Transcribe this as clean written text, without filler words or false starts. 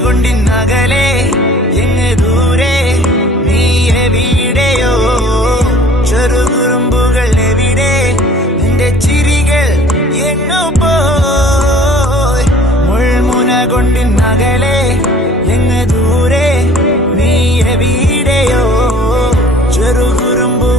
കൊണ്ടിന്നകലെ എങ്ങ് ദൂരെ നീ എവിടെയോ ചെറുകുറുമ്പുകൾ എവിടെ നിന്റെ ചിരികൾ എങ്ങോ പോയി മുൾമുന കൊണ്ടിന്നകലെ എങ്ങ് ദൂരെ നീ എവിടെയോ ചെറുകുറുമ്പു